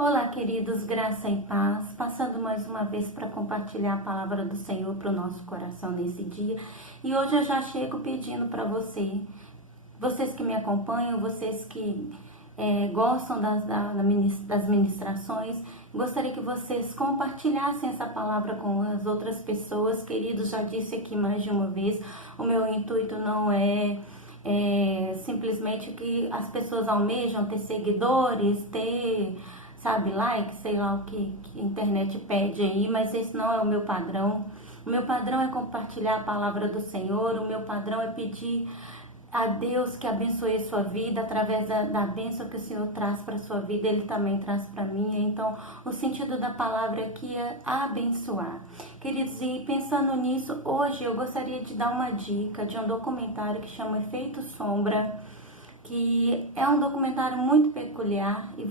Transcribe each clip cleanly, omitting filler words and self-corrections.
Olá, queridos, graça e paz. Passando mais uma vez para compartilhar a palavra do Senhor para o nosso coração nesse dia. E hoje eu já chego pedindo para vocês que me acompanham, vocês que gostam das ministrações, gostaria que vocês compartilhassem essa palavra com as outras pessoas. Queridos, já disse aqui mais de uma vez, o meu intuito não é simplesmente que as pessoas almejam ter seguidores, ter, sabe, like, sei lá o que a internet pede aí, mas esse não é o meu padrão. O meu padrão é compartilhar a palavra do Senhor, o meu padrão é pedir a Deus que abençoe a sua vida, através da bênção que o Senhor traz para a sua vida, Ele também traz para mim. Então, o sentido da palavra aqui é abençoar. Queridos, e pensando nisso, hoje eu gostaria de dar uma dica de um documentário que chama Efeito Sombra, que é um documentário muito peculiar e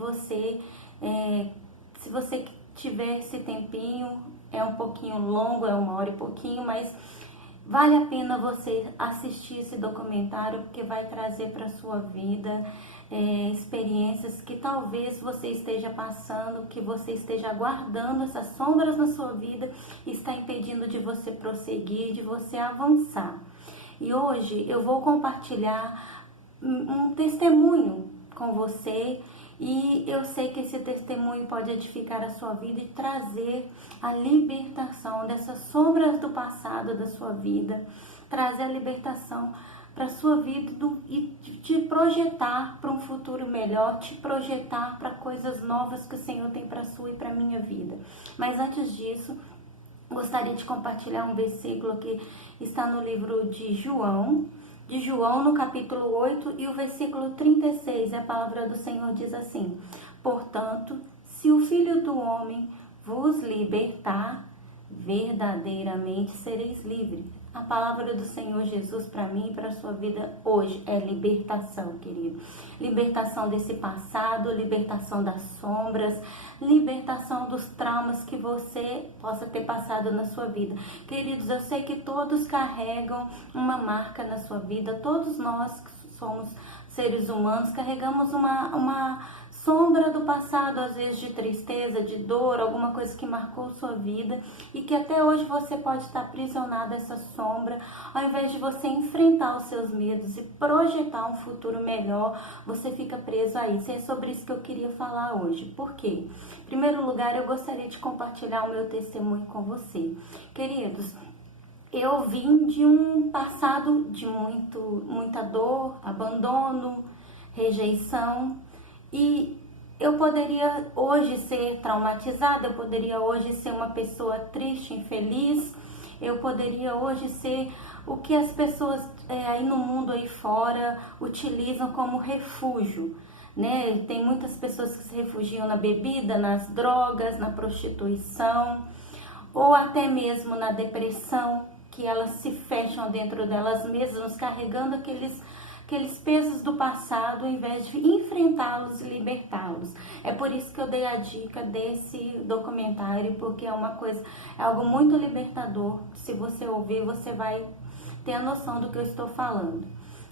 se você tiver esse tempinho, é um pouquinho longo, é 1 hora e pouquinho, mas vale a pena você assistir esse documentário, porque vai trazer para a sua vida experiências que talvez você esteja passando, que você esteja guardando essas sombras na sua vida e está impedindo de você prosseguir, de você avançar. E hoje eu vou compartilhar um testemunho com você, e eu sei que esse testemunho pode edificar a sua vida e trazer a libertação dessas sombras do passado da sua vida, trazer a libertação para a sua vida e te projetar para um futuro melhor, te projetar para coisas novas que o Senhor tem para a sua e para a minha vida. Mas antes disso, gostaria de compartilhar um versículo que está no livro de João, no capítulo 8, e o versículo 36, a palavra do Senhor diz assim: portanto, se o Filho do Homem vos libertar, verdadeiramente sereis livres. A palavra do Senhor Jesus para mim e para a sua vida hoje é libertação, querido. Libertação desse passado, libertação das sombras, libertação dos traumas que você possa ter passado na sua vida. Queridos, eu sei que todos carregam uma marca na sua vida, todos nós que somos seres humanos carregamos uma sombra do passado, às vezes de tristeza, de dor, alguma coisa que marcou sua vida e que até hoje você pode estar aprisionado a essa sombra. Ao invés de você enfrentar os seus medos e projetar um futuro melhor, você fica preso a isso. E é sobre isso que eu queria falar hoje. Por quê? Em primeiro lugar, eu gostaria de compartilhar o meu testemunho com você. Queridos, eu vim de um passado de muita dor, abandono, rejeição, e eu poderia hoje ser traumatizada, eu poderia hoje ser uma pessoa triste, infeliz, eu poderia hoje ser o que as pessoas aí no mundo aí fora utilizam como refúgio, né? Tem muitas pessoas que se refugiam na bebida, nas drogas, na prostituição, ou até mesmo na depressão, que elas se fecham dentro delas mesmas, carregando aqueles pesos do passado, ao invés de enfrentá-los e libertá-los. É por isso que eu dei a dica desse documentário, porque é algo muito libertador. Se você ouvir, você vai ter a noção do que eu estou falando.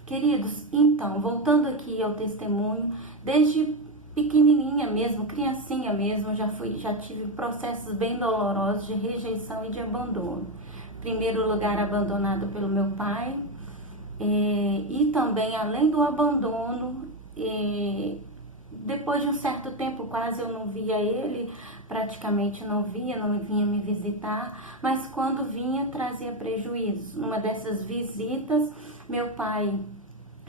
Queridos, então, voltando aqui ao testemunho, desde pequenininha mesmo, criancinha mesmo, já tive processos bem dolorosos de rejeição e de abandono. Em primeiro lugar, abandonado pelo meu pai, e também, além do abandono, depois de um certo tempo, quase eu não via ele, praticamente não vinha me visitar, mas quando vinha, trazia prejuízos. Numa dessas visitas, meu pai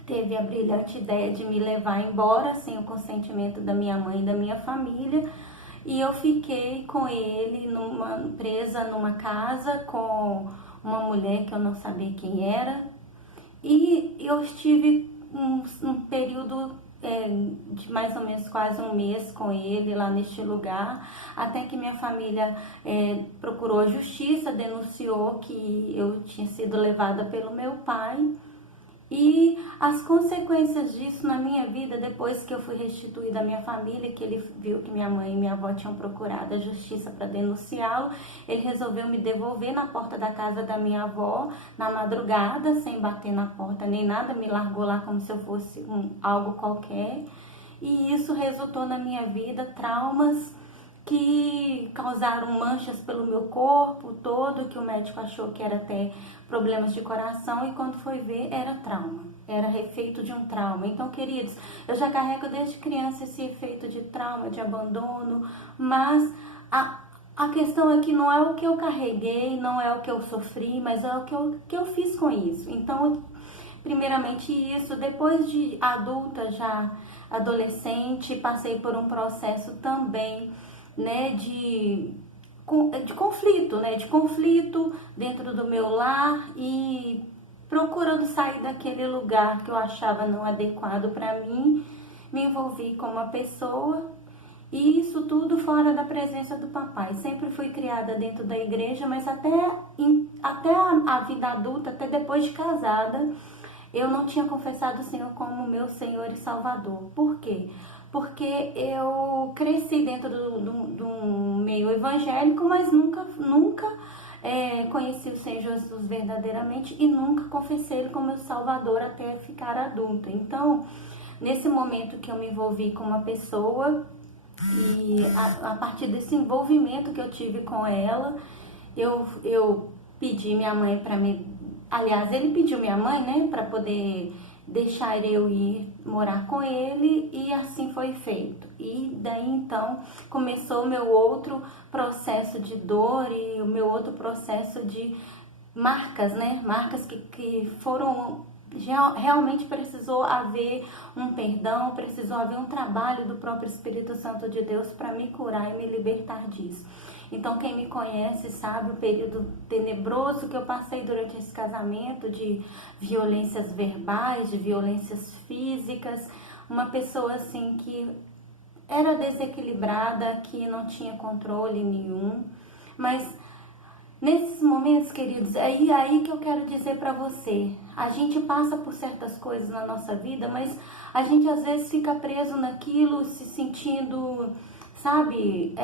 teve a brilhante ideia de me levar embora, sem o consentimento da minha mãe e da minha família, e eu fiquei com ele presa numa casa com uma mulher que eu não sabia quem era, e eu estive um período de mais ou menos quase 1 mês com ele lá neste lugar, até que minha família procurou a justiça, denunciou que eu tinha sido levada pelo meu pai. E as consequências disso na minha vida, depois que eu fui restituída à minha família, que ele viu que minha mãe e minha avó tinham procurado a justiça para denunciá-lo, ele resolveu me devolver na porta da casa da minha avó, na madrugada, sem bater na porta nem nada, me largou lá como se eu fosse algo qualquer. e isso resultou na minha vida traumas que causaram manchas pelo meu corpo todo, que o médico achou que era até problemas de coração, e quando foi ver era trauma, era efeito de um trauma. Então, queridos, eu já carrego desde criança esse efeito de trauma, de abandono, mas a questão aqui não é o que eu carreguei, não é o que eu sofri, mas é o que eu fiz com isso. Então, primeiramente isso, depois de adulta, já adolescente, passei por um processo também, né, de conflito, né, de conflito dentro do meu lar e procurando sair daquele lugar que eu achava não adequado para mim, me envolvi com uma pessoa, e isso tudo fora da presença do papai. Sempre fui criada dentro da igreja, mas até a vida adulta, até depois de casada, eu não tinha confessado o Senhor como meu Senhor e Salvador. Por quê? Porque eu cresci dentro do meio evangélico, mas nunca conheci o Senhor Jesus verdadeiramente e nunca confessei Ele como meu Salvador até ficar adulta. Então, nesse momento que eu me envolvi com uma pessoa, e a partir desse envolvimento que eu tive com ela, eu pedi minha mãe para me... Aliás, ele pediu minha mãe, né, para poder deixar eu ir morar com ele, e assim foi feito. E daí então começou o meu outro processo de dor e o meu outro processo de marcas, né, marcas que foram... Realmente precisou haver um perdão, precisou haver um trabalho do próprio Espírito Santo de Deus para me curar e me libertar disso. Então, quem me conhece sabe o período tenebroso que eu passei durante esse casamento, de violências verbais, de violências físicas, uma pessoa assim que era desequilibrada, que não tinha controle nenhum, mas nesses momentos, queridos, é aí que eu quero dizer para você, a gente passa por certas coisas na nossa vida, mas a gente às vezes fica preso naquilo, se sentindo, sabe,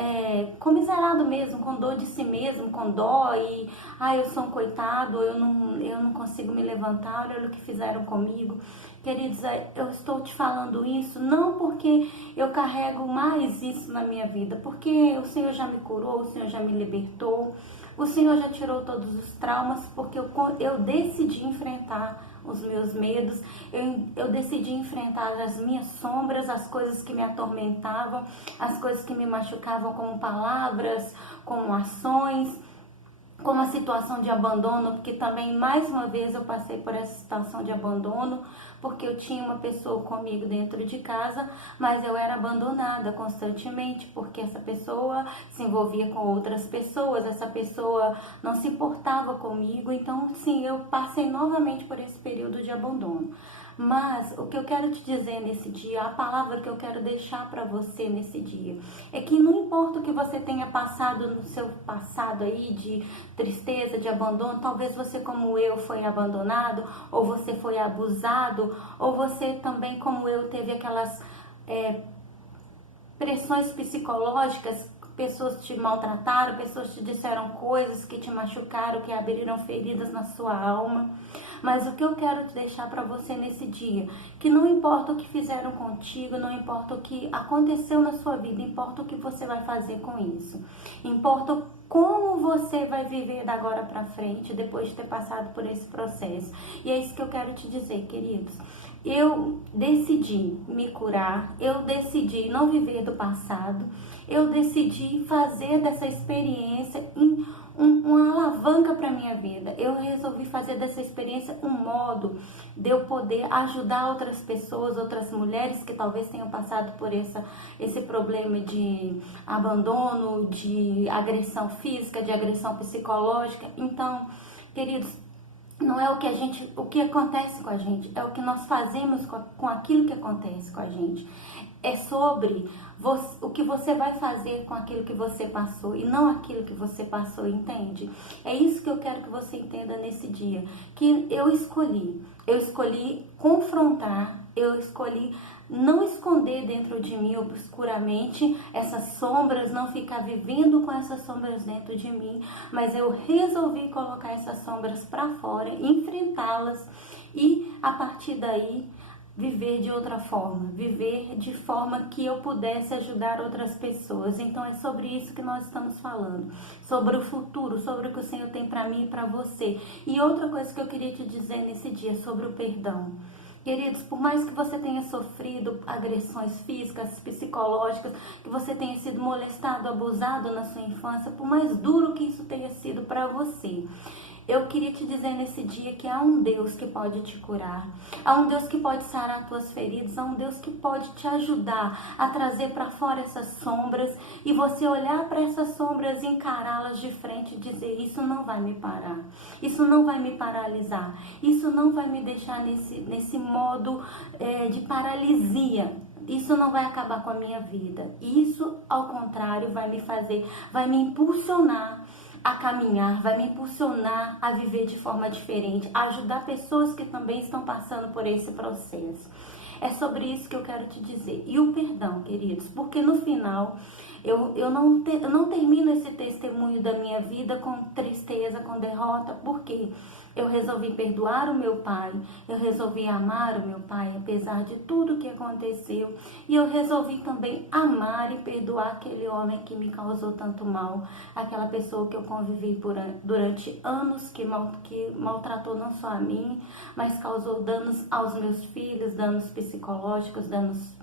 comiserado mesmo, com dor de si mesmo, com dó, e eu sou um coitado, eu não consigo me levantar, olha o que fizeram comigo. Queridos, eu estou te falando isso não porque eu carrego mais isso na minha vida, porque o Senhor já me curou, o Senhor já me libertou, o Senhor já tirou todos os traumas, porque eu decidi enfrentar os meus medos, eu decidi enfrentar as minhas sombras, as coisas que me atormentavam, as coisas que me machucavam, como palavras, como ações, como a situação de abandono, porque também mais uma vez eu passei por essa situação de abandono, porque eu tinha uma pessoa comigo dentro de casa, mas eu era abandonada constantemente, porque essa pessoa se envolvia com outras pessoas, essa pessoa não se importava comigo. Então sim, eu passei novamente por esse período de abandono. Mas o que eu quero te dizer nesse dia, a palavra que eu quero deixar para você nesse dia, é que não importa o que você tenha passado no seu passado aí, de tristeza, de abandono, talvez você como eu foi abandonado, ou você foi abusado, ou você também como eu teve aquelas pressões psicológicas, pessoas te maltrataram, pessoas te disseram coisas que te machucaram, que abriram feridas na sua alma. Mas o que eu quero te deixar para você nesse dia, que não importa o que fizeram contigo, não importa o que aconteceu na sua vida, importa o que você vai fazer com isso. Importa como você vai viver da agora para frente, depois de ter passado por esse processo. E é isso que eu quero te dizer, queridos. Eu decidi me curar, eu decidi não viver do passado, eu decidi fazer dessa experiência uma alavanca para minha vida. Eu resolvi fazer dessa experiência um modo de eu poder ajudar outras pessoas, outras mulheres que talvez tenham passado por esse problema de abandono, de agressão física, de agressão psicológica. Então, queridos, não é o que acontece com a gente, é o que nós fazemos com aquilo que acontece com a gente. É sobre o que você vai fazer com aquilo que você passou e não aquilo que você passou, entende? É isso que eu quero que você entenda nesse dia, que eu escolhi confrontar, eu escolhi não esconder dentro de mim obscuramente essas sombras, não ficar vivendo com essas sombras dentro de mim, mas eu resolvi colocar essas sombras para fora, enfrentá-las, e a partir daí viver de outra forma, viver de forma que eu pudesse ajudar outras pessoas. Então é sobre isso que nós estamos falando, sobre o futuro, sobre o que o Senhor tem para mim e para você. E outra coisa que eu queria te dizer nesse dia, sobre o perdão. Queridos, por mais que você tenha sofrido agressões físicas, psicológicas, que você tenha sido molestado, abusado na sua infância, por mais duro que isso tenha sido para você, eu queria te dizer nesse dia que há um Deus que pode te curar, há um Deus que pode sarar tuas feridas, há um Deus que pode te ajudar a trazer para fora essas sombras e você olhar para essas sombras e encará-las de frente e dizer: isso não vai me parar, isso não vai me paralisar, isso não vai me deixar nesse modo de paralisia. Isso não vai acabar com a minha vida. Isso, ao contrário, vai me impulsionar a caminhar, vai me impulsionar a viver de forma diferente, a ajudar pessoas que também estão passando por esse processo. É sobre isso que eu quero te dizer. E o perdão, queridos, porque no final eu não termino esse testemunho da minha vida com tristeza, com derrota, porque eu resolvi perdoar o meu pai, eu resolvi amar o meu pai, apesar de tudo que aconteceu, e eu resolvi também amar e perdoar aquele homem que me causou tanto mal, aquela pessoa que eu convivi durante anos, que maltratou não só a mim, mas causou danos aos meus filhos, danos psicológicos, danos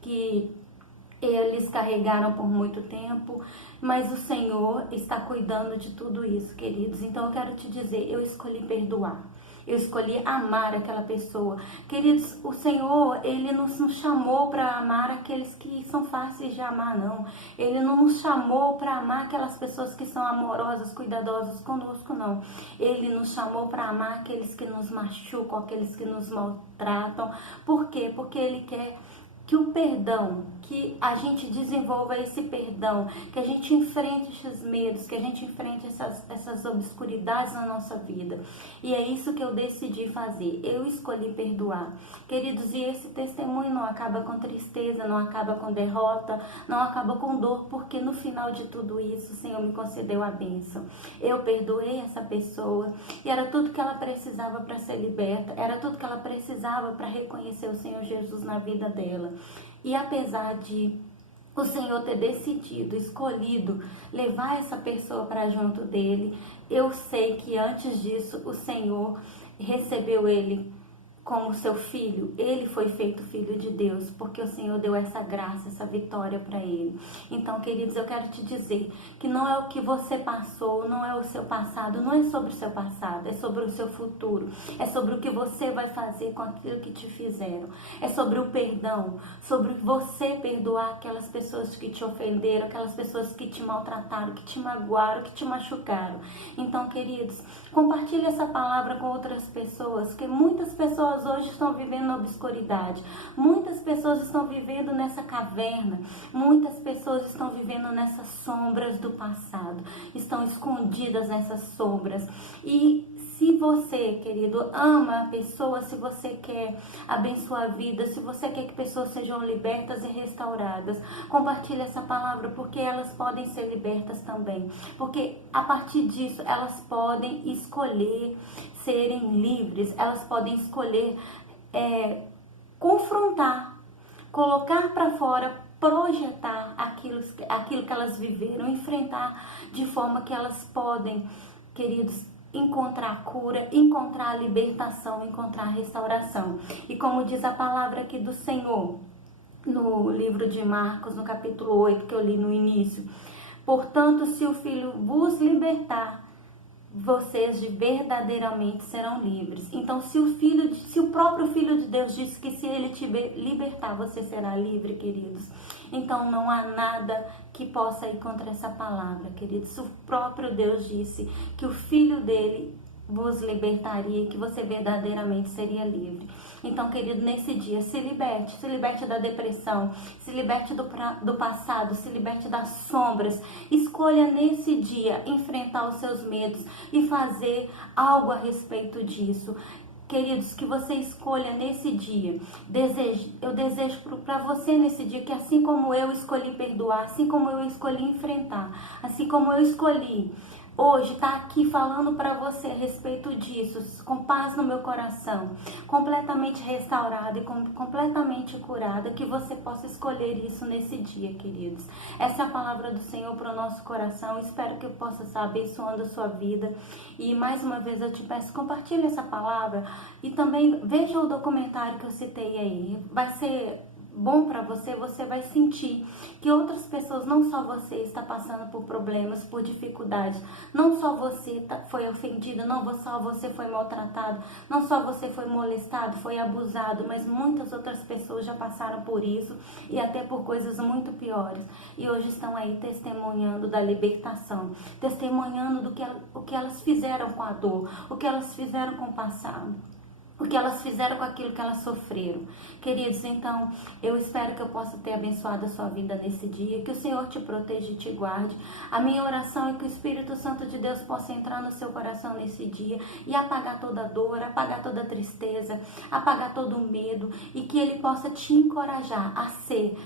que eles carregaram por muito tempo, mas o Senhor está cuidando de tudo isso, queridos. Então eu quero te dizer, eu escolhi perdoar. Eu escolhi amar aquela pessoa. Queridos, o Senhor, Ele não nos chamou para amar aqueles que são fáceis de amar, não. Ele não nos chamou para amar aquelas pessoas que são amorosas, cuidadosas conosco, não. Ele nos chamou para amar aqueles que nos machucam, aqueles que nos maltratam. Por quê? Porque Ele quer que o perdão, que a gente desenvolva esse perdão, que a gente enfrente esses medos, que a gente enfrente essas obscuridades na nossa vida. E é isso que eu decidi fazer. Eu escolhi perdoar. Queridos, e esse testemunho não acaba com tristeza, não acaba com derrota, não acaba com dor, porque no final de tudo isso, o Senhor me concedeu a bênção. Eu perdoei essa pessoa e era tudo que ela precisava para ser liberta, era tudo que ela precisava para reconhecer o Senhor Jesus na vida dela. E apesar de o Senhor ter decidido, escolhido levar essa pessoa para junto dele, eu sei que antes disso o Senhor recebeu ele como seu filho. Ele foi feito filho de Deus, porque o Senhor deu essa graça, essa vitória para ele. Então, queridos, eu quero te dizer que não é o que você passou, não é o seu passado, não é sobre o seu passado, é sobre o seu futuro, é sobre o que você vai fazer com aquilo que te fizeram, é sobre o perdão, sobre você perdoar aquelas pessoas que te ofenderam, aquelas pessoas que te maltrataram, que te magoaram, que te machucaram. Então, queridos, compartilhe essa palavra com outras pessoas, que muitas pessoas hoje estão vivendo na obscuridade, muitas pessoas estão vivendo nessa caverna, muitas pessoas estão vivendo nessas sombras do passado, estão escondidas nessas sombras. E se você, querido, ama a pessoa, se você quer abençoar a vida, se você quer que pessoas sejam libertas e restauradas, compartilhe essa palavra, porque elas podem ser libertas também. Porque a partir disso, elas podem escolher serem livres, elas podem escolher confrontar, colocar para fora, projetar aquilo que elas viveram, enfrentar de forma que elas podem, queridos, encontrar cura, encontrar libertação, encontrar restauração. E como diz a palavra aqui do Senhor, no livro de Marcos, no capítulo 8, que eu li no início: portanto, se o Filho vos libertar, vocês verdadeiramente serão livres. Então, se o próprio Filho de Deus disse que se ele te libertar, você será livre, queridos. Então, não há nada que possa ir contra essa palavra, queridos. O próprio Deus disse que o Filho dele vos libertaria, que você verdadeiramente seria livre. Então, querido, nesse dia, se liberte da depressão, se liberte do passado, se liberte das sombras. Escolha nesse dia enfrentar os seus medos e fazer algo a respeito disso. Queridos, que você escolha nesse dia. Eu desejo para você nesse dia que, assim como eu escolhi perdoar, assim como eu escolhi enfrentar, assim como eu escolhi hoje está aqui falando para você a respeito disso, com paz no meu coração, completamente restaurada e completamente curada, que você possa escolher isso nesse dia, queridos. Essa é a palavra do Senhor para o nosso coração. Espero que eu possa estar abençoando a sua vida. E mais uma vez eu te peço, compartilhe essa palavra e também veja o documentário que eu citei aí. Vai ser bom para você, você vai sentir que outras pessoas, não só você, está passando por problemas, por dificuldades. Não só você foi ofendido, não só você foi maltratado, não só você foi molestado, foi abusado, mas muitas outras pessoas já passaram por isso e até por coisas muito piores. E hoje estão aí testemunhando da libertação, testemunhando o que elas fizeram com a dor, o que elas fizeram com o passado, o que elas fizeram com aquilo que elas sofreram. Queridos, então, eu espero que eu possa ter abençoado a sua vida nesse dia, que o Senhor te proteja e te guarde. A minha oração é que o Espírito Santo de Deus possa entrar no seu coração nesse dia e apagar toda dor, apagar toda tristeza, apagar todo o medo, e que Ele possa te encorajar a ser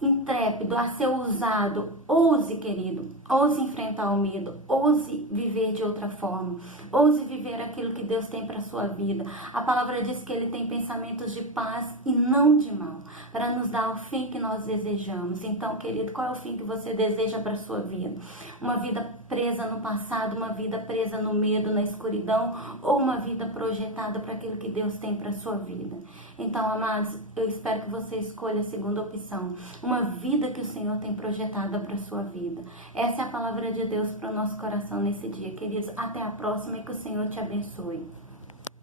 intrépido, a ser ousado. Ouse, querido, ouse enfrentar o medo, ouse viver de outra forma, ouse viver aquilo que Deus tem para sua vida. A palavra diz que Ele tem pensamentos de paz e não de mal, para nos dar o fim que nós desejamos. Então, querido, qual é o fim que você deseja para sua vida? Uma vida presa no passado, uma vida presa no medo, na escuridão, ou uma vida projetada para aquilo que Deus tem para sua vida? Então, amados, eu espero que você escolha a segunda opção, uma vida que o Senhor tem projetada para a sua vida. Essa é a palavra de Deus para o nosso coração nesse dia, queridos. Até a próxima e que o Senhor te abençoe.